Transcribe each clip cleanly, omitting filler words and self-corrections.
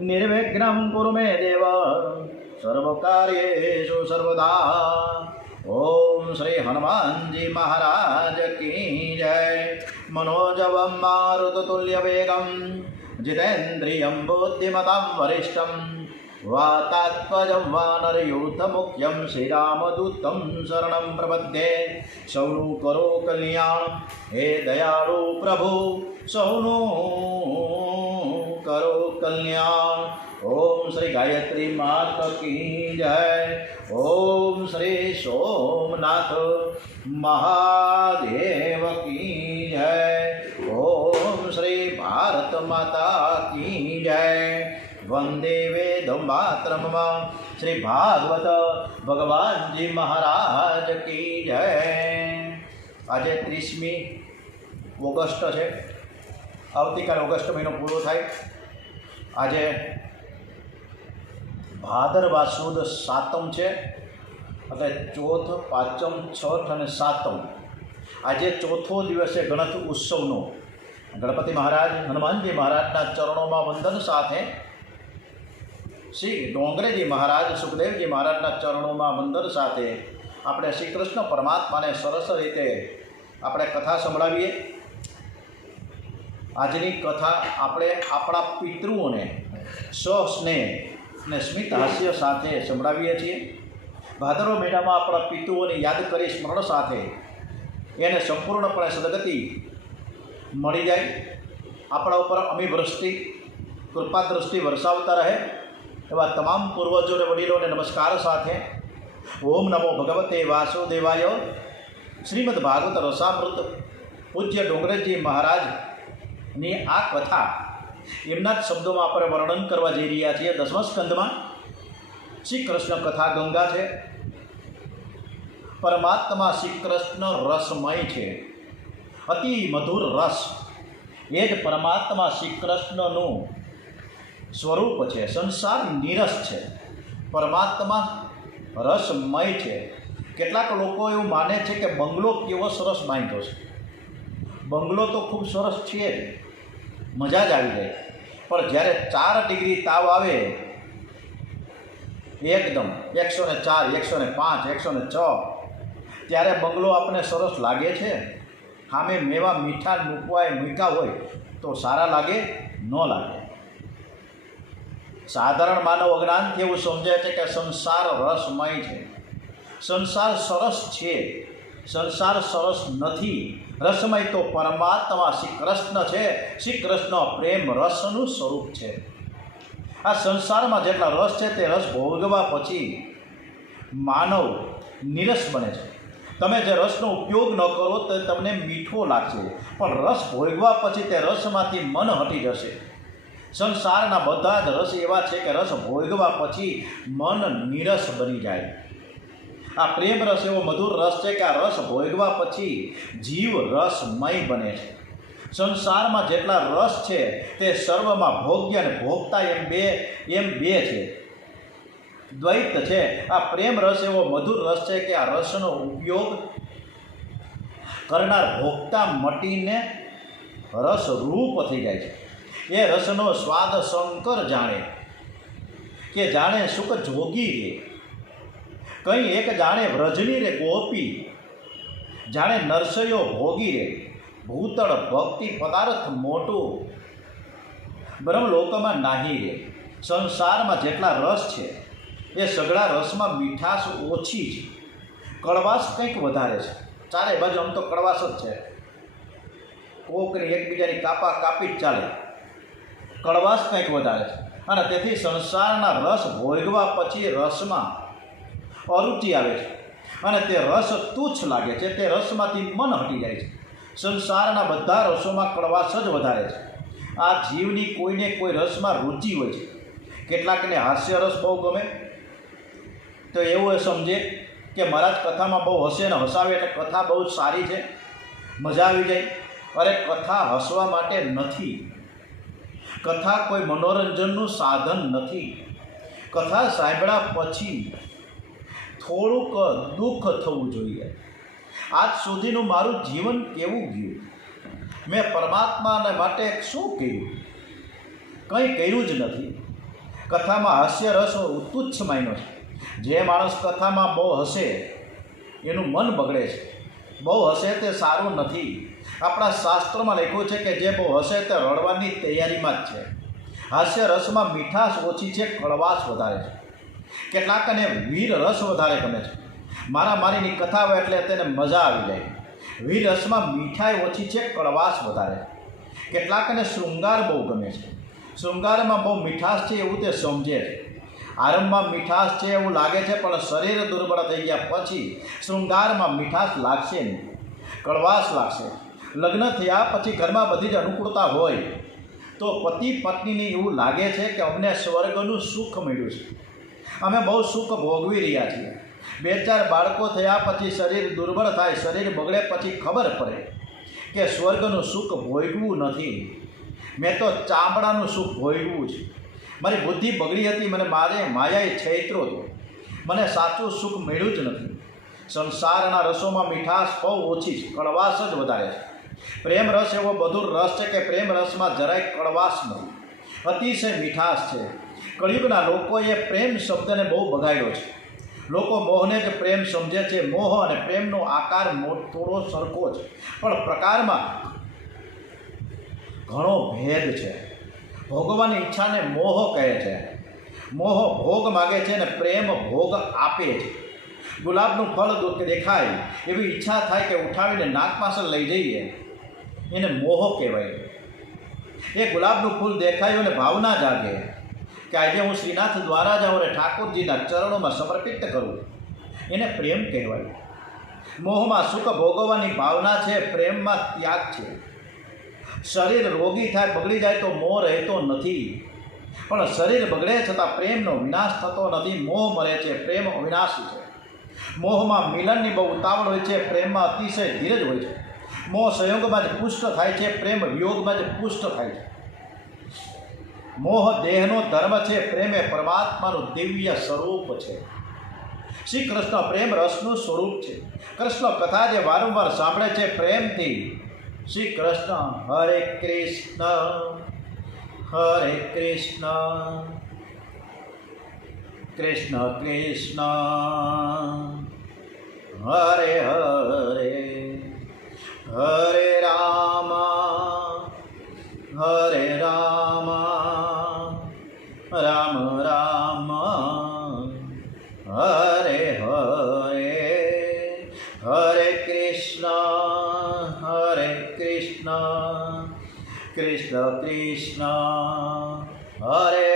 निर्विघ्नं कुरु मे देव सर्वकार्येषु सर्वदा। ओम श्री हनुमान जी महाराज की जय। मनोजवं मारुततुल्यवेगं जितेन्द्रियं बुद्धिमतां वरिष्ठं वातात्मजं वानरयूथमुख्यं श्रीरामदूतं शरणं प्रपद्ये। सौनु करो कल्याण हे दयालु प्रभु, सौनु करो कल्याण। ओम श्री गायत्री माता की जय। ओम श्री सोमनाथ महादेव की जय। ओम श्री भारत माता की जय। वंदे वेद मातरम श्री भागवत भगवान जी महाराज की जय। आज 30મી ઓગસ્ટ છે। આવતીકાલે ઓગસ્ટ મહિનો પૂરો થાય। આજે ભાદરવા સુદ સાતમ છે, એટલે ચોથ, પાંચમ, છઠ અને સાતમ। આજે ચોથો દિવસ છે ગણેશ ઉત્સવનો। ગણપતિ મહારાજ હનુમાનજી મહારાજના ચરણોમાં વંદન સાથે શ્રી ડોંગરેજી મહારાજ સુખદેવજી મહારાજના ચરણોમાં વંદન સાથે આપણે શ્રી કૃષ્ણ પરમાત્માને સરસ રીતે આપણે કથા સંભળાવીએ। આજની કથા આપણે આપણા પિતૃઓને સસ્નેહ અને સ્મિત હાસ્ય સાથે સંભળાવીએ છીએ। ભાદરવા મહિનામાં આપણા પિતૃઓને યાદ કરી સ્મરણ સાથે એને સંપૂર્ણપણે સદગતિ મળી જાય, આપણા ઉપર અમીવૃષ્ટિ કૃપા દ્રષ્ટિ વરસાવતા રહે એવા તમામ પૂર્વજોને વડીલોને નમસ્કાર સાથે ઓમ નમો ભગવતે વાસુદેવાય। શ્રીમદ ભાગવત રસામૃત પૂજ્ય ડોંગરેજી મહારાજની આ કથા એમના જ શબ્દોમાં આપણે વર્ણન કરવા જઈ રહ્યા છીએ। 10મા સ્કંદમાં શ્રી કૃષ્ણ કથા ગંગા છે। પરમાત્મા શ્રી કૃષ્ણ રસમય છે, અતિ મધુર રસ એ જ પરમાત્મા શ્રી કૃષ્ણનું સ્વરૂપ છે। સંસાર નીરસ છે, પરમાત્મા રસમય છે। કેટલાક લોકો એવું માને છે કે બંગલો કેવો સરસ બાંધ્યો છે। બંગલો તો ખૂબ સરસ છે, મજા જ આવી જાય, પણ જ્યારે 4 ડિગ્રી તાવ આવે એકદમ 104, 105, 106 ત્યારે બંગલો આપણને સરસ લાગે છે। સામે મેવા મીઠા મૂક્યા હોય તો સારા લાગે ન લાગે। સાધારણ માનવ અજ્ઞાનથી એવું સમજાય છે કે સંસાર રસમય છે, સંસાર સરસ છે, સંસાર સરસ નથી। રસમય તો પરમાત્મા શ્રી કૃષ્ણ છે, શ્રી કૃષ્ણ પ્રેમ રસનું સ્વરૂપ છે। આ સંસારમાં જેટલા રસ છે તે રસ ભોગવવા પછી માનવ નીરસ બને છે। તમે જે રસનો ઉપયોગ ન કરો તો તમને મીઠો લાગશે, પણ રસ ભોગવવા પછી તે રસમાંથી મન હટી જશે। સંસારના બધા જ રસ એવા છે કે રસ ભોગવવા પછી મન નીરસ બની જાય। આ પ્રેમ રસ એવો મધુર રસ છે કે આ રસ ભોગવા પછી જીવ રસમય બને છે। સંસારમાં જેટલા રસ છે તે સર્વમાં ભોગ્ય અને ભોગતા એમ બે છે, દ્વૈત છે। આ પ્રેમ રસ એવો મધુર રસ છે કે આ રસનો ઉપયોગ કરનાર ભોગતા મટીને રસ રૂપ થઈ જાય છે। એ રસનો સ્વાદ શંકર જાણે કે જાણે સુખ જોગી રે, કંઈ એક જાણે વ્રજની રે ગોપી, જાણે નરસૈયો ભોગી રે। ભૂતળ ભક્તિ પદાર્થ મોટું બ્રહ્મલોકમાં નાહી રે। સંસારમાં જેટલા રસ છે એ સઘળા રસમાં મીઠાશ ઓછી છે, કડવાશ કંઈક વધારે છે। ચારે બાજુ આમ તો કડવાશ જ છે, કોકની એકબીજાની કાપી જ ચાલે, કડવાશ કંઈક વધારે છે। અને તેથી સંસારના રસ ભોગવા પછી રસમાં અરુચિ આવે છે અને તે રસ તુચ્છ લાગે છે, તે રસમાંથી મન હટી જાય છે। સંસારના બધા રસોમાં કડવાશ જ વધારે છે। આ જીવની કોઈને કોઈ રસમાં રુચિ હોય છે। કેટલાકને હાસ્ય રસ બહુ ગમે તો એવું સમજે કે મહારાજ કથામાં બહુ હસે ને હસાવે એટલે કથા બહુ સારી છે, મજા આવી જાય। અરે કથા હસવા માટે નથી, કથા કોઈ મનોરંજનનું સાધન નથી। કથા સાંભળ્યા પછી થોડુંક દુઃખ થવું જોઈએ। આજ સુધીનું મારું જીવન કેવું ગયું, મેં પરમાત્માને માટે શું કર્યું? કંઈ કર્યું જ નથી। કથામાં હાસ્ય રસ તુચ્છ માન્યો છે. જે માણસ કથામાં બહુ હસે એનું મન બગડે છે. બહુ હસે તે સારું નથી. આપણા શાસ્ત્રોમાં લખ્યું છે કે જે બહુ હસે તે રડવાની તૈયારીમાં જ છે. હાસ્ય રસમાં મીઠાશ ઓછી છે, કડવાશ વધારે છે. કેટલાકને વીર રસ વધારે ગમે છે. મારામારીની કથા હોય એટલે તેને મજા આવી જાય. વીર રસમાં મીઠાઈ ઓછી છે, કડવાશ વધારે. કેટલાકને શૃંગાર બહુ ગમે છે. શૃંગારમાં બહુ મીઠાશ છે એવું તે સમજે છે. આરંભમાં મીઠાશ છે એવું લાગે છે, પણ શરીર દુર્બળ થઈ ગયા પછી શૃંગારમાં મીઠાશ લાગશે નહીં, કડવાશ લાગશે. લગ્ન થયા પછી ઘરમાં બધી જ અનુકૂળતા હોય તો પતિ પત્નીને એવું લાગે છે કે અમને સ્વર્ગનું સુખ મળ્યું છે, અમે બહુ સુખ ભોગવી રહ્યા છીએ. 2-4 બાળકો થયા પછી શરીર દુર્બળ થાય, શરીર બગડે પછી ખબર પડે કે સ્વર્ગનું સુખ ભોગવું નથી, મેં તો ચામડાનું સુખ ભોગવું છે. મારી બુદ્ધિ બગડી હતી, મને માયાએ છેતરો હતો, મને સાચું સુખ મળ્યું જ નથી. સંસારના રસોમાં મીઠાશ બહુ ઓછી છે, કડવાશ જ વધારે છે. પ્રેમ રસ એવો મધુર રસ છે કે પ્રેમ રસમાં જરાય કડવાશ નથી, અતિશય મીઠાશ છે. કળિયુગના લોકોએ પ્રેમ શબ્દને બહુ બગાડ્યો છે. લોકો મોહને જ પ્રેમ સમજે છે. મોહ અને પ્રેમનો આકાર થોડો સરખો છે, પણ પ્રકારમાં ઘણો ભેદ છે. ભોગવાની ઈચ્છાને મોહ કહે છે. મોહ ભોગ માગે છે અને પ્રેમ ભોગ આપે છે. ગુલાબનું ફળ દેખાય એવી ઈચ્છા થાય કે ઉઠાવીને નાક પાસે લઈ જઈએ, એને મોહ કહેવાય. એ ગુલાબનું ફૂલ દેખાયું અને ભાવના જાગે કે આજે હું શ્રીનાથ દ્વારા જાઉં અને ઠાકોરજીના ચરણોમાં સમર્પિત કરું, એને પ્રેમ કહેવાય. મોહમાં સુખ ભોગવવાની ભાવના છે, પ્રેમમાં ત્યાગ છે. શરીર રોગી થાય, બગડી જાય તો મોહ રહેતો નથી, પણ શરીર બગડે છતાં પ્રેમનો વિનાશ થતો નથી. મોહ મરે છે, પ્રેમ અવિનાશી છે. મોહમાં મિલનની બહુ ઉતાવળ હોય છે, પ્રેમમાં અતિશય ધીરજ હોય છે. મોહ સંયોગમાં જ પુષ્ટ થાય છે, પ્રેમ વિયોગમાં જ પુષ્ટ થાય છે. મોહ દેહનો ધર્મ છે, પ્રેમ એ પરમાત્માનું દિવ્ય સ્વરૂપ છે. શ્રી કૃષ્ણ પ્રેમ રસનું સ્વરૂપ છે. કૃષ્ણ કથા જે વારંવાર સાંભળે છે પ્રેમથી, શ્રી કૃષ્ણ હરે કૃષ્ણ હરે કૃષ્ણ કૃષ્ણ કૃષ્ણ હરે હરે હરે રામ હરે રામ રામ રામ હરે હરે હરે કૃષ્ણ કૃષ્ણ કૃષ્ણ હરે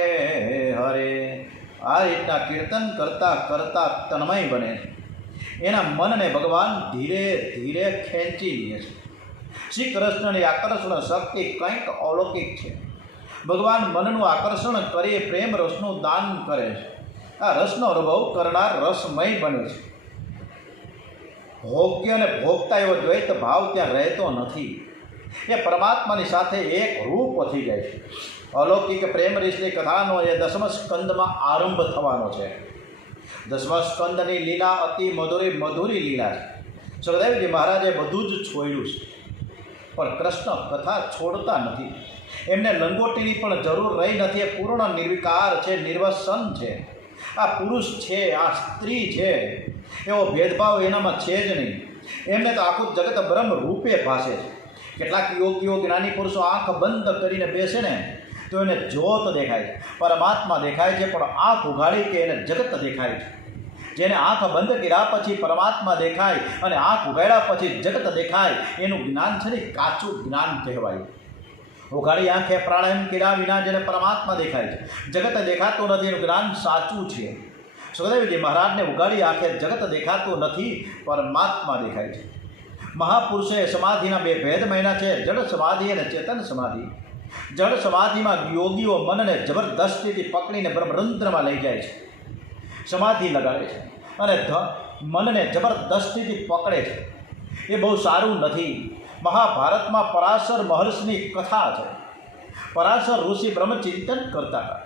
હરે. આ રીતના કીર્તન કરતાં કરતાં તન્મય બને છે. એના મનને ભગવાન ધીરે ધીરે ખેંચી લે છે. શ્રી કૃષ્ણની આકર્ષણ શક્તિ કંઈક અલૌકિક છે. ભગવાન મનનું આકર્ષણ કરી પ્રેમ રસનું દાન કરે છે. આ રસનો અનુભવ કરનાર રસમય બને છે. ભોગ્ય અને ભોગતા એવો દ્વૈત ભાવ ત્યાં રહેતો નથી. એ પરમાત્માની સાથે એક રૂપ થઈ જાય છે. અલૌકિક પ્રેમ રીસની કથાનો એ 10મા સ્કંદમાં આરંભ થવાનો છે. 10મા સ્કંદની લીલા અતિ મધુરી લીલા છે. સુખદેવજી મહારાજે બધું જ છોડ્યું છે, પણ કૃષ્ણ કથા છોડતા નથી. એમને લંગોટીની પણ જરૂર રહી નથી. એ પૂર્ણ નિર્વિકાર છે, નિર્વસન છે. આ પુરુષ છે, આ સ્ત્રી છે, એવો ભેદભાવ એનામાં છે જ નહીં. એમને તો આખું જગત બ્રહ્મ રૂપે ભાસે છે. કેટલાક યોગીઓ જ્ઞાની પુરુષો આંખ બંધ કરીને બેસે ને તો એને જ્યોત દેખાય છે, પરમાત્મા દેખાય છે, પણ આંખ ઉઘાડી કે એને જગત દેખાય છે. જેને આંખ બંધ કર્યા પછી પરમાત્મા દેખાય અને આંખ ઉઘાડ્યા પછી જગત દેખાય, એનું જ્ઞાન છે ને કાચું જ્ઞાન કહેવાય. ઉઘાડી આંખે પ્રાણાયામ કર્યા વિના જેને પરમાત્મા દેખાય છે, જગત દેખાતું નથી, એનું જ્ઞાન સાચું છે. સુખદેવજી મહારાજને ઉઘાડી આંખે જગત દેખાતું નથી, પરમાત્મા દેખાય છે. મહાપુરુષે સમાધિના 2 ભેદ માન્યા છે, જડ સમાધિ અને ચેતન સમાધિ. જડ સમાધિમાં યોગીઓ મનને જબરદસ્તીથી પકડીને બ્રહ્મરંધ્રમાં લઈ જાય છે, સમાધિ લગાડે છે અને મનને જબરદસ્તીથી પકડે છે. એ બહુ સારું નથી. મહાભારતમાં પરાશર મહર્ષિની કથા છે. પરાશર ઋષિ બ્રહ્મચિંતન કરતા હતા.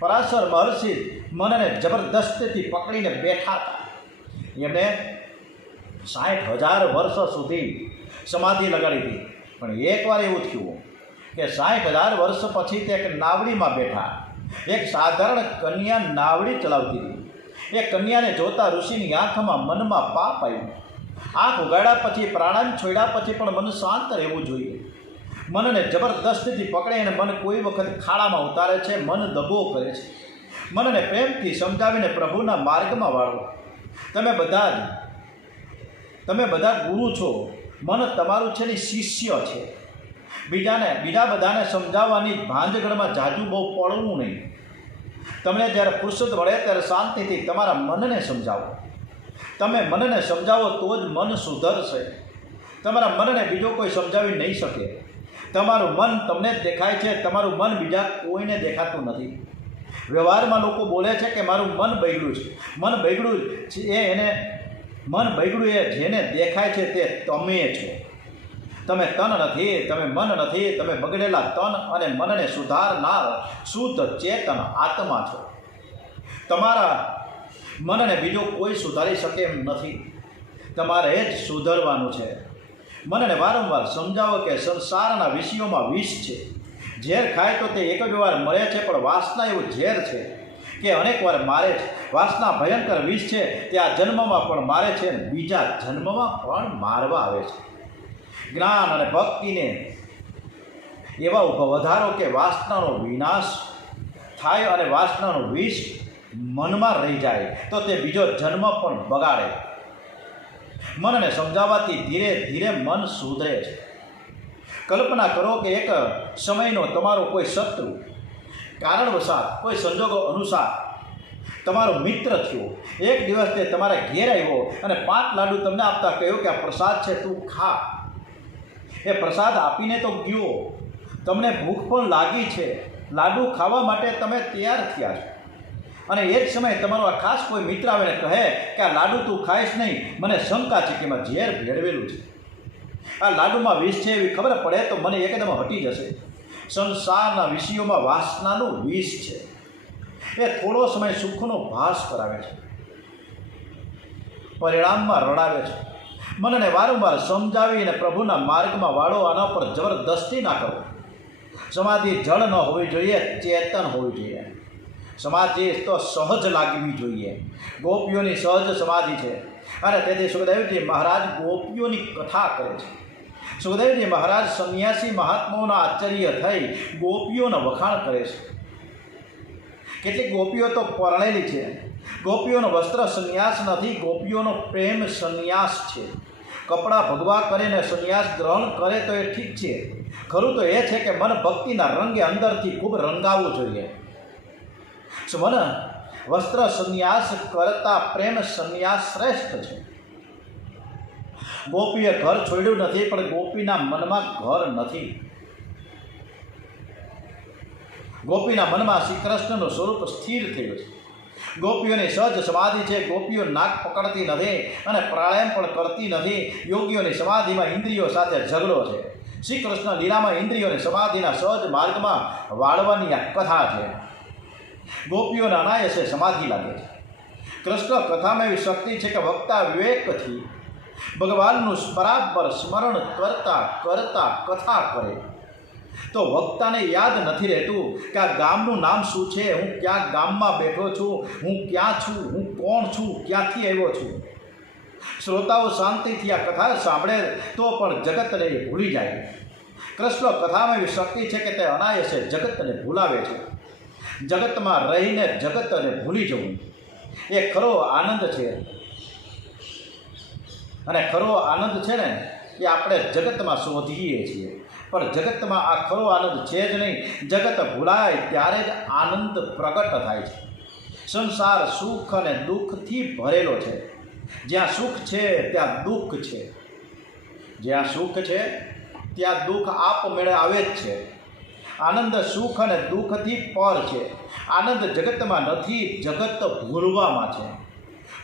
પરાશર મહર્ષિ મનને જબરદસ્તીથી પકડીને બેઠા હતા. એમણે 60,000 વર્ષ સુધી સમાધિ લગાડી હતી. પણ એકવાર એવું થયું કે 60,000 વર્ષ પછી તે એક નાવડીમાં બેઠા એક સાધારણ કન્યા નાવડી ચલાવતી હતી. એ કન્યાને જોતા ઋષિની આંખમાં મનમાં પાપ આવ્યું. આંખ ઉગાડ્યા પછી, પ્રાણાયામ છોડ્યા પછી પણ મન શાંત રહેવું જોઈએ. મનને જબરદસ્તીથી પકડે અને મન કોઈ વખત ખાડામાં ઉતારે છે, મન દગો કરે છે. મનને પ્રેમથી સમજાવીને પ્રભુના માર્ગમાં વાળો. તમે બધા ગુરુ છો. મન તમારું છે ને શિષ્ય છે. બીજા બધાને સમજાવવાની ભાંજગઢમાં જાજુ બહુ પડવું નહીં. તમને જ્યારે ફુરસદ મળે ત્યારે શાંતિથી તમારા મનને સમજાવો. તમે મનને સમજાવો તો જ મન સુધરશે. તમારા મનને બીજો કોઈ સમજાવી નહીં શકે. તમારું મન તમને જ દેખાય છે. તમારું મન બીજા કોઈને દેખાતું નથી. વ્યવહારમાં લોકો બોલે છે કે મારું મન બગડ્યું છે. મન બગડ્યું એ જેને દેખાય છે તે તમે છો. તમે તન નથી, તમે મન નથી. તમે બગડેલા તન અને મનને સુધારનાર શુદ્ધ ચેતન આત્મા છો. તમારા મનને બીજો કોઈ સુધારી શકે એમ નથી. તમારે જ સુધરવાનું છે. મનને વારંવાર સમજાવો કે સંસારના વિષયોમાં વિષ છે. ઝેર ખાય તો તે એક જ વાર મરે છે, પણ વાસના એવું ઝેર છે કે અનેક વાર મારે છે. વાસના ભયંકર વિષ છે. તે આ જન્મમાં પણ મારે છે અને બીજા જન્મમાં પણ મારવા આવે છે. જ્ઞાન અને ભક્તિને એવા વધારો કે વાસનાનો વિનાશ થાય અને વાસનાનો વિષ મનમાં રહી જાય તો તે બીજો જન્મ પણ બગાડે. મનને સમજાવવાથી ધીરે ધીરે મન સુધરે છે. કલ્પના કરો કે એક સમયનો તમારો કોઈ શત્રુ કારણવશાત, કોઈ સંજોગો અનુસાર તમારો મિત્ર થયો. એક દિવસ તે તમારા ઘેર આવ્યો અને 5 લાડુ તમને આપતા કહ્યું કે આ પ્રસાદ છે, તું ખા. એ પ્રસાદ આપીને તો ગયો. તમને ભૂખ પણ લાગી છે. લાડુ ખાવા માટે તમે તૈયાર થયા છો અને એ જ સમયે તમારો આ ખાસ કોઈ મિત્ર આવીને કહે કે આ લાડુ તું ખાઈશ નહીં, મને શંકા છે કે એમાં ઝેર ભેળવેલું છે. આ લાડુમાં વિષ છે એવી ખબર પડે તો મને એકદમ હટી જશે. સંસારના વિષયોમાં વાસનાનું વિષ છે. એ થોડો સમય સુખનો ભાસ કરાવે છે, પરિણામમાં રડાવે છે. મનને વારંવાર સમજાવીને પ્રભુના માર્ગમાં વાળો. આના પર જબરદસ્તી ના કરો. સમાધિ જળ ન હોવી જોઈએ, ચેતન હોવી જોઈએ. સમાધિ તો સહજ લાગવી જોઈએ. ગોપીઓની સહજ સમાધિ છે અને તેથી સુખદેવજી મહારાજ ગોપીઓની કથા કરે છે. સુખદેવજી મહારાજ સંન્યાસી મહાત્માઓના આશ્ચર્ય થઈ ગોપીઓના વખાણ કરે છે. કેટલીક ગોપીઓ તો પરણેલી છે. ગોપીઓનો વસ્ત્ર સંન્યાસ નથી, ગોપીઓનો પ્રેમ સંન્યાસ છે. કપડાં ભગવા કરીને સંન્યાસ ગ્રહણ કરે તો એ ઠીક છે. ખરું તો એ છે કે મન ભક્તિના રંગે અંદરથી ખૂબ રંગાવવું જોઈએ. મન વસ્ત્ર સંન્યાસ કરતા પ્રેમ સંન્યાસ શ્રેષ્ઠ છે. ગોપીએ ઘર છોડ્યું નથી, પણ ગોપીના મનમાં ઘર નથી. ગોપીના મનમાં શ્રી કૃષ્ણનું સ્વરૂપ સ્થિર થયું છે. ગોપીઓની સહજ સમાધિ છે. ગોપીઓ નાક પકડતી નથી અને પ્રાણાયામ પણ કરતી નથી. યોગીઓની સમાધિમાં ઇન્દ્રિયો સાથે ઝઘડો છે. શ્રી કૃષ્ણ લીલામાં ઇન્દ્રિયોની સમાધિના સહજ માર્ગમાં વાળવાની આ કથા છે. ગોપીઓને અનાયાસે સમાધિ લાગે છે. કૃષ્ણ કથામાં એવી શક્તિ છે કે વક્તા વિવેકથી ભગવાનનું બરાબર સ્મરણ કરતા કરતા કથા કરે તો વક્તાને યાદ નથી રહેતું કે આ ગામનું નામ શું છે, હું ક્યાં ગામમાં બેઠો છું, હું ક્યાં છું, હું કોણ છું, ક્યાંથી આવ્યો છું. શ્રોતાઓ શાંતિથી આ કથા સાંભળે તો પણ જગતને ભૂલી જાય. કૃષ્ણ કથામાં એવી શક્તિ છે કે તે અનાયાસે જગતને ભૂલાવે છે. જગતમાં રહીને જગતને ભૂલી જવું એ ખરો આનંદ છે. અને ખરો આનંદ છે ને એ આપણે જગતમાં શોધીએ છીએ, પણ જગતમાં આ ખરો આનંદ છે જ નહીં. જગત ભૂલાય ત્યારે જ આનંદ પ્રગટ થાય છે. સંસાર સુખ અને દુઃખથી ભરેલો છે. જ્યાં સુખ છે ત્યાં દુઃખ છે. જ્યાં સુખ છે ત્યાં દુઃખ આપમેળે આવે જ છે. આનંદ સુખ અને દુઃખથી પર છે. આનંદ જગતમાં નથી, જગત ભૂલવામાં છે.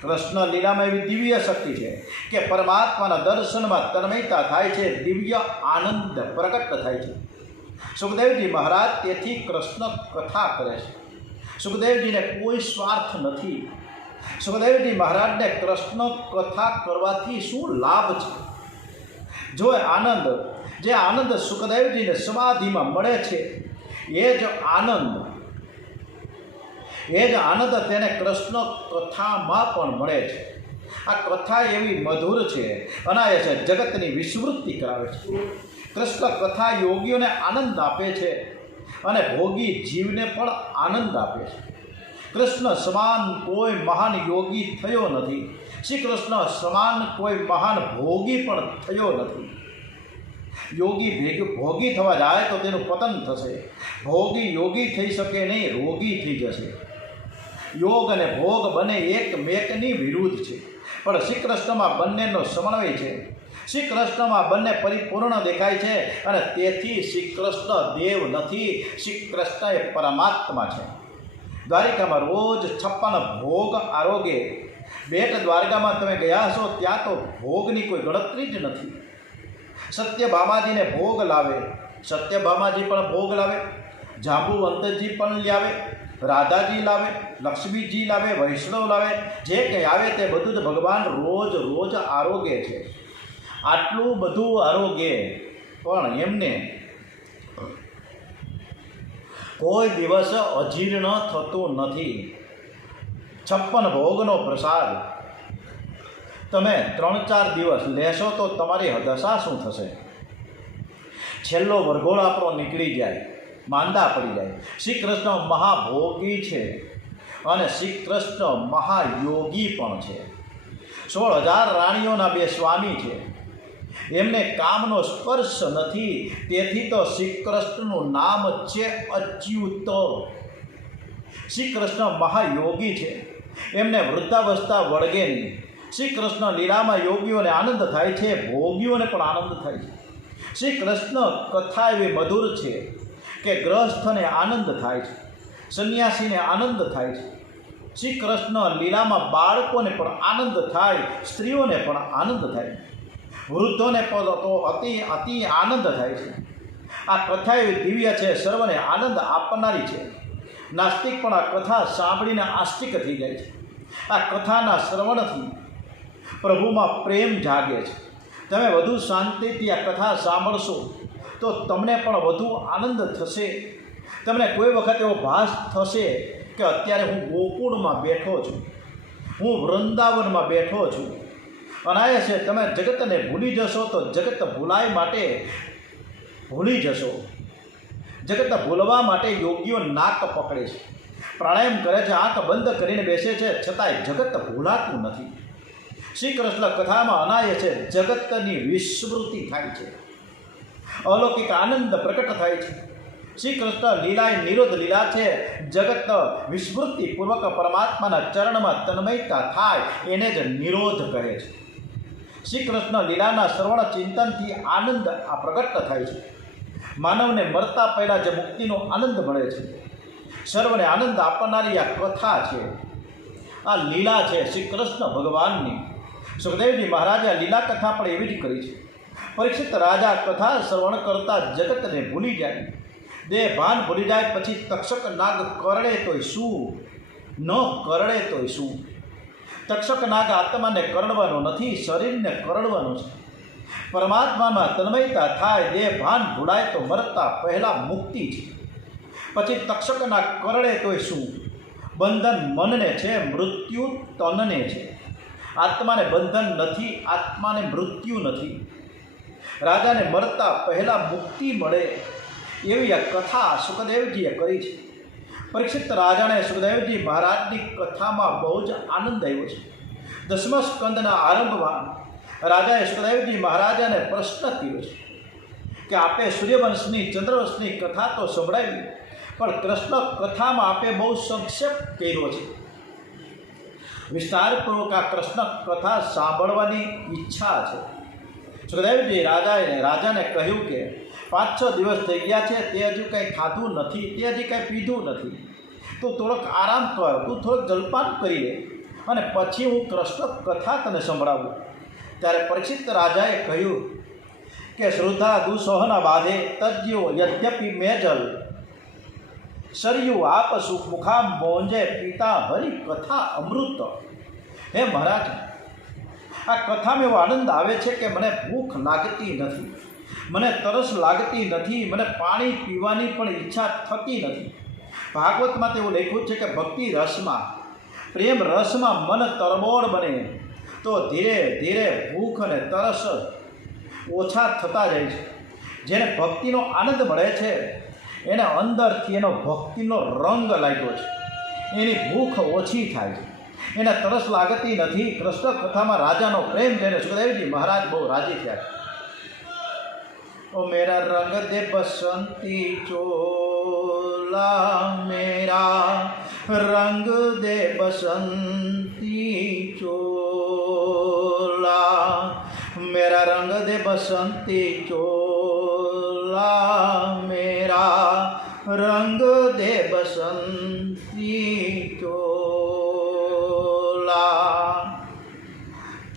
કૃષ્ણ લીલામાં એવી દિવ્ય શક્તિ છે કે પરમાત્માના દર્શનમાં તન્મયતા થાય છે, દિવ્ય આનંદ પ્રગટ થાય છે. સુખદેવજી મહારાજ તેથી કૃષ્ણ કથા કરે છે. સુખદેવજીને કોઈ સ્વાર્થ નથી. સુખદેવજી મહારાજને કૃષ્ણ કથા કરવાથી શું લાભ છે? જો જે આનંદ સુખદેવજીને સમાધિમાં મળે છે એ જ આનંદ એ જ આનંદ તેને કૃષ્ણ કથામાં પણ મળે છે. આ કથા એવી મધુર છે, અનાયાસે જગતની વિસ્મૃતિ કરાવે છે. કૃષ્ણ કથા યોગીઓને આનંદ આપે છે અને ભોગી જીવને પણ આનંદ આપે છે. કૃષ્ણ સમાન કોઈ મહાન યોગી થયો નથી. શ્રી કૃષ્ણ સમાન કોઈ મહાન ભોગી પણ થયો નથી. યોગી ભોગી થવા જાય તો તેનું પતન થશે. ભોગી યોગી થઈ શકે નહીં, રોગી થઈ જશે. યોગ અને ભોગ બંને એકમેકની વિરુદ્ધ છે, પણ શ્રી કૃષ્ણમાં બંનેનો સમન્વય છે. શ્રી કૃષ્ણમાં બંને પરિપૂર્ણ દેખાય છે અને તેથી શ્રી કૃષ્ણ દેવ નથી, શ્રી કૃષ્ણ એ પરમાત્મા છે. દ્વારિકામાં રોજ 56 ભોગ આરોગે. બેટ દ્વારકામાં તમે ગયા છો ત્યાં તો ભોગની કોઈ ગણતરી જ નથી. સત્યભામાજીને ભોગ લાવે, સત્યભામાજી પણ ભોગ લાવે, જાંબુવંતજી પણ લાવે, રાધાજી લાવે, લક્ષ્મીજી લાવે, વૈષ્ણવ લાવે, જે કંઈ આવે તે બધું જ ભગવાન રોજ રોજ આરોગે છે. આટલું બધું આરોગે પણ એમને કોઈ દિવસ અજીર્ણ થતું નથી. 56 ભોગનો પ્રસાદ તમે 3-4 દિવસ લેશો તો તમારી દશા શું થશે? છેલ્લો વરઘોડો આપણો નીકળી જાય, માંદા પડી જાય. શ્રી કૃષ્ણ મહાભોગી છે અને શ્રી કૃષ્ણ મહાયોગી પણ છે. 16,000 રાણીઓના 2 સ્વામી છે. એમને કામનો સ્પર્શ નથી, તેથી તો શ્રી કૃષ્ણનું નામ છે અચ્યુત. શ્રી કૃષ્ણ મહાયોગી છે, એમને વૃદ્ધાવસ્થા વળગે નહીં. શ્રી કૃષ્ણ લીલામાં યોગીઓને આનંદ થાય છે, ભોગીઓને પણ આનંદ થાય છે. શ્રી કૃષ્ણ કથા એવી મધુર છે કે ગ્રહસ્થને આનંદ થાય છે, સંન્યાસીને આનંદ થાય છે. શ્રી કૃષ્ણ લીલામાં બાળકોને પણ આનંદ થાય, સ્ત્રીઓને પણ આનંદ થાય, વૃદ્ધોને પણ તો અતિ આનંદ થાય છે. આ કથા એવી દિવ્ય છે, સર્વને આનંદ આપનારી છે. નાસ્તિક પણ આ કથા સાંભળીને આસ્તિક થઈ જાય છે. આ કથાના શ્રવણથી પ્રભુમાં પ્રેમ જાગે છે. તમે વધુ શાંતિથી આ કથા સાંભળશો તો તમને પણ વધુ આનંદ થશે. તમને કોઈ વખત એવો ભાસ થશે કે અત્યારે હું ગોકુળમાં બેઠો છું, હું વૃંદાવનમાં બેઠો છું. અનાયાસે તમે જગતને ભૂલી જશો તો જગત ભૂલાય માટે ભૂલી જશો. જગત ભૂલવા માટે યોગીઓ નાક પકડે છે, પ્રાણાયામ કરે છે, આંખ બંધ કરીને બેસે છે, છતાંય જગત ભૂલાતું નથી. શ્રી કૃષ્ણ કથામાં અનાયાસે જગતની વિસ્મૃતિ થાય છે, અલૌકિક આનંદ પ્રકટ થાય છે. શ્રી કૃષ્ણ લીલા એ નિરોધ લીલા છે. જગત વિસ્મૃતિપૂર્વક પરમાત્માના ચરણમાં તન્મયતા થાય એને જ નિરોધ કહે છે. શ્રી કૃષ્ણ લીલાના શ્રવણ ચિંતનથી આનંદ આ પ્રગટ થાય છે. માનવને મરતા પહેલાં જે મુક્તિનો આનંદ મળે છે, સર્વને આનંદ આપનારી આ કથા છે, આ લીલા છે શ્રી કૃષ્ણ ભગવાનની. સુખદેવજી મહારાજે આ લીલા કથા પણ એવી જ કરી છે. પરીક્ષિત રાજા કથા શ્રવણ કરતા જગતને ભૂલી જાય, દેહ ભાન ભૂલી જાય. પછી તક્ષક નાગ કરડે તોય શું, ન કરડે તોય શું. તક્ષક નાગ આત્માને કરડવાનો નથી, શરીરને કરડવાનો છે. પરમાત્મામાં તન્મયતા થાય, દેહ ભાન ભૂલાય તો મરતા પહેલાં મુક્તિ છે. પછી તક્ષકના કરડે તોય શું. બંધન મનને છે, મૃત્યુ તનને છે. આત્માને બંધન નથી, આત્માને મૃત્યુ નથી. રાજાને મરતા પહેલાં મુક્તિ મળે એવી આ કથા સુખદેવજીએ કરી છે. પરીક્ષિત રાજાને સુખદેવજી મહારાજની કથામાં બહુ જ આનંદ આવ્યો છે. 10મા સ્કંદના આરંભમાં રાજાએ સુખદેવજી મહારાજાને પ્રશ્ન કર્યો છે કે આપે સૂર્યવંશની ચંદ્રવંશની કથા તો સંભળાવી, પણ કૃષ્ણ કથામાં આપે બહુ સંક્ષેપ કર્યો છે. વિસ્તારપૂર્વક આ કૃષ્ણ કથા સાંભળવાની ઈચ્છા છે. સુખદેવજી રાજાને કહ્યું કે 5-6 દિવસ થઈ ગયા છે, તે હજુ કંઈ ખાધું નથી, તે હજી કંઈ પીધું નથી. તું થોડોક આરામ કર, તું થોડોક જલપાન કરી લે અને પછી હું કૃષ્ણ કથા તને સંભળાવું. ત્યારે પરીક્ષિત રાજાએ કહ્યું કે શ્રુદ્ધા દુસોહના બાધે તજ્યો યદ્યપિ મેજલ સરયુ આપ સુખ મુખા મોંજે પિતા હરિ કથા અમૃત. હે મહારાજ, આ કથામાં એવો આનંદ આવે છે કે મને ભૂખ લાગતી નથી, મને તરસ લાગતી નથી, મને પાણી પીવાની પણ ઈચ્છા થતી નથી. ભાગવતમાં તેવું લખ્યું છે કે ભક્તિ રસમાં, પ્રેમ રસમાં મન તરબોળ બને તો ધીરે ધીરે ભૂખ અને તરસ ઓછા થતા જાય છે. જેને ભક્તિનો આનંદ મળે છે એને અંદરથી એનો ભક્તિનો રંગ લાગ્યો છે, એની ભૂખ ઓછી થાય છે, એને તરસ લાગતી નથી. કૃષ્ણ કથામાં રાજાનો પ્રેમ જોઈને સુખદેવજી મહારાજ બહુ રાજી થયા છે. ओ मेरा रंग दे बसंती चोला, मेरा रंग दे बसंती चोला, मेरा रंग दे बसंती चोला, मेरा रंग दे बसंती चोला.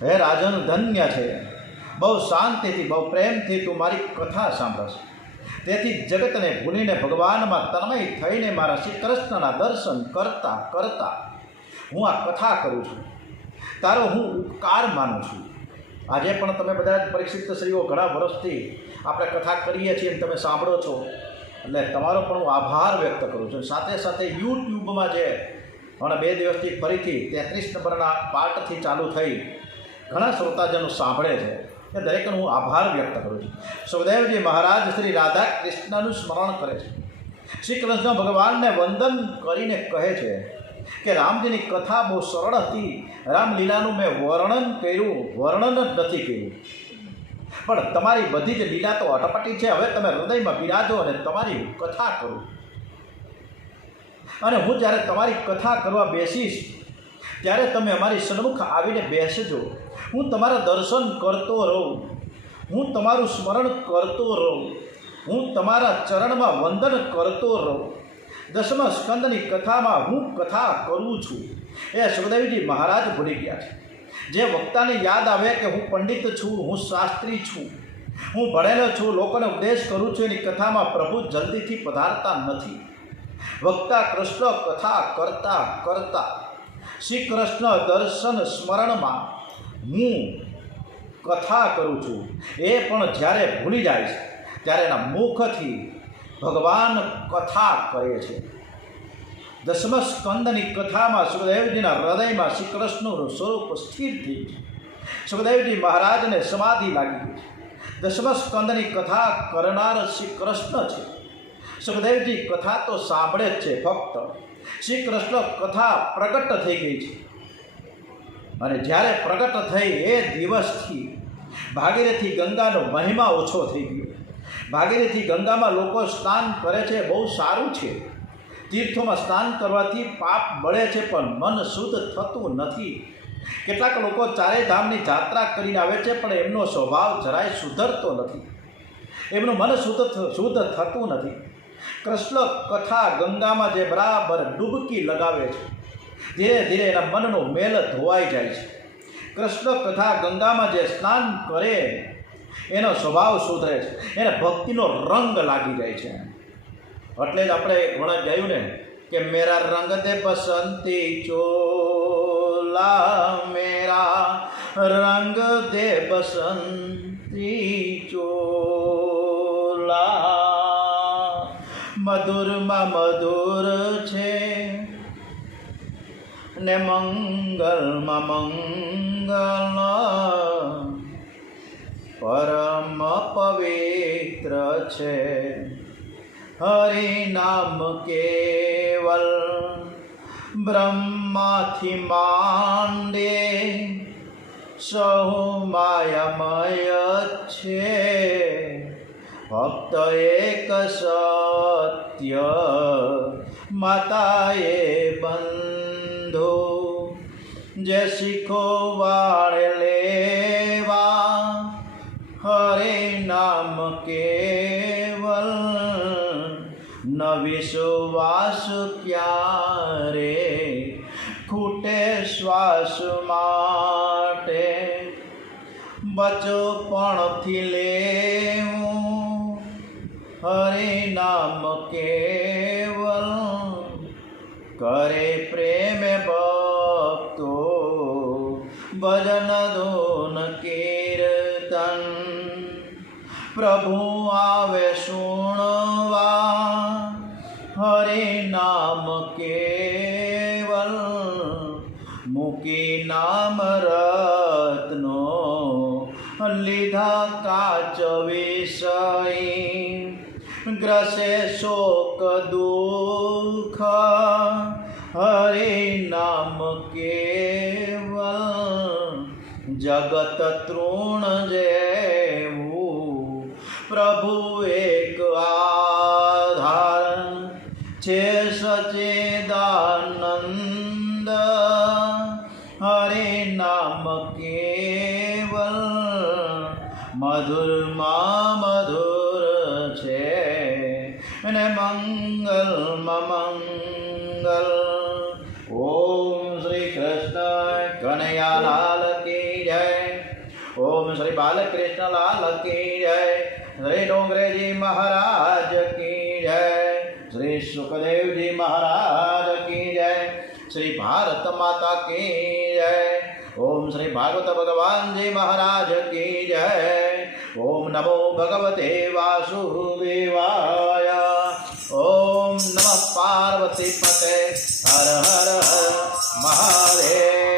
હે રાજન ધન્ય છે, બહુ શાંતિથી બહુ પ્રેમથી તું મારી કથા સાંભળશ. તેથી જગતને ભૂલીને ભગવાનમાં તન્મય થઈને મારા શ્રી કૃષ્ણના દર્શન કરતાં કરતાં હું આ કથા કરું છું. તારો હું ઉપકાર માનું છું. આજે પણ તમે બધા જ પરીક્ષિત શ્રીઓ ઘણા વર્ષથી આપણે કથા કરીએ છીએ અને તમે સાંભળો છો, એટલે તમારો પણ હું આભાર વ્યક્ત કરું છું. સાથે સાથે યુટ્યુબમાં જે હમણાં 2 દિવસથી ફરીથી 33 નંબરના પાર્ટથી ચાલુ થઈ ઘણા શ્રોતાજનો સાંભળે છે, એ દરેકનો હું આભાર વ્યક્ત કરું છું. સુખદેવજી મહારાજ શ્રી રાધા કૃષ્ણનું સ્મરણ કરે છે. શ્રી કૃષ્ણ ભગવાનને વંદન કરીને કહે છે કે રામજીની કથા બહુ સરળ હતી, રામલીલાનું મેં વર્ણન જ નથી કર્યું, પણ તમારી બધી જ લીલા તો અટપટી છે. હવે તમે હૃદયમાં બિરાજો અને તમારી કથા કરું. અને હું જ્યારે તમારી કથા કરવા બેસીશ ત્યારે તમે અમારી સન્મુખ આવીને બેસજો. હું તમારા દર્શન કરતો રહું, હું તમારું સ્મરણ કરતો રહું, હું તમારા ચરણમાં વંદન કરતો રહું. 10મા સ્કંદની કથામાં હું કથા કરું છું. એ સુખદેવજી મહારાજ ભૂલી ગયા છે. જે વક્તાને યાદ આવે કે હું પંડિત છું, હું શાસ્ત્રી છું, હું ભણેલો છું, લોકોને ઉપદેશ કરું છું, એની કથામાં પ્રભુ જલ્દીથી પધારતા નથી. વક્તા કૃષ્ણ કથા કરતા કરતા શ્રી કૃષ્ણ દર્શન સ્મરણમાં હું કથા કરું છું. એ પણ જ્યારે ભૂલી જાય છે ત્યારે એના મુખથી ભગવાન કથા કરે છે. 10મા સ્કંદની કથામાં સુખદેવજીના હૃદયમાં શ્રી કૃષ્ણનું સ્વરૂપ સ્થિર થયું છે. સુખદેવજી મહારાજને સમાધિ લાગી ગઈ છે. 10મા સ્કંદની કથા કરનાર શ્રી કૃષ્ણ છે. સુખદેવજી કથા તો સાંભળે જ છે, ફક્ત શ્રી કૃષ્ણ કથા પ્રગટ થઈ ગઈ છે. અને જ્યારે પ્રગટ થઈ એ દિવસથી ભાગીરથી ગંગાનો મહિમા ઓછો થઈ ગયો. ભાગીરથી ગંગામાં લોકો સ્નાન કરે છે, બહુ સારું છે. તીર્થોમાં સ્નાન કરવાથી પાપ બળે છે, પણ મન શુદ્ધ થતું નથી. કેટલાક લોકો ચારે ધામની યાત્રા કરીને આવે છે, પણ એમનો સ્વભાવ જરાય સુધરતો નથી, એમનું મન શુદ્ધ થતું નથી. કૃષ્ણ કથા ગંગામાં જે બરાબર ડૂબકી લગાવે છે, ધીરે ધીરે એના મનનો મેલ ધોવાઈ જાય છે. કૃષ્ણ કથા ગંગામાં જે સ્નાન કરે એનો સ્વભાવ સુધરે છે, એને ભક્તિનો રંગ લાગી જાય છે. એટલે જ આપણે ઘણા ગાયું ને કે મેરા રંગ દે બસંતી ચોલા, મેરા રંગ દે બસંતી ચોલા. મધુરમાં મધુર છે ને મંગલમાં મંગલ, પરમ પવિત્ર છે હરિનામ કેવલ. બ્રહ્માથી માંડે સહુ માયામય છે, ફક્ત એક સત્ય માતાએ બંધો. જે શીખો વાળે લેવા હરે નામ કેવલ, ન વિશ્વાસ ક્યારે ખૂટે શ્વાસ માટે. બચપણથી લેવું હરે નામ કેવલ, કરે પ્રેમે ભક્તો ભજન ધૂન કીર્તન. પ્રભુ આવે સુણવા હરે નામ નામ કેવલ મૂકી નામ રત્નો લીધા કાચ વિષય ગ્રસે શોક દુઃખ હરે નામ કેવલ જગત તૃણ જેવું પ્રભુ એક આધાર છે સચેદાનંદ હરે નામ કેવલ મધુરમાં મધુર છે અને મંગલમાં મંગલ. ઓમ શ્રી કૃષ્ણ કનૈયાલાલ કી જય. ઓમ શ્રી બાલકૃષ્ણલાલ કી જય. શ્રી ડોંગરેજી મહારાજ કી જય. શ્રી સુખદેવજી મહારાજ કી જય. શ્રી ભારત માતા કી જય. ઓમ શ્રી ભાગવત ભગવાનજી મહારાજ કી જય. ઓમ નમો ભગવતે વાસુદેવાય. ઓમ નમઃ પાર્વતી પતે. હર હર હર મહાદેવ.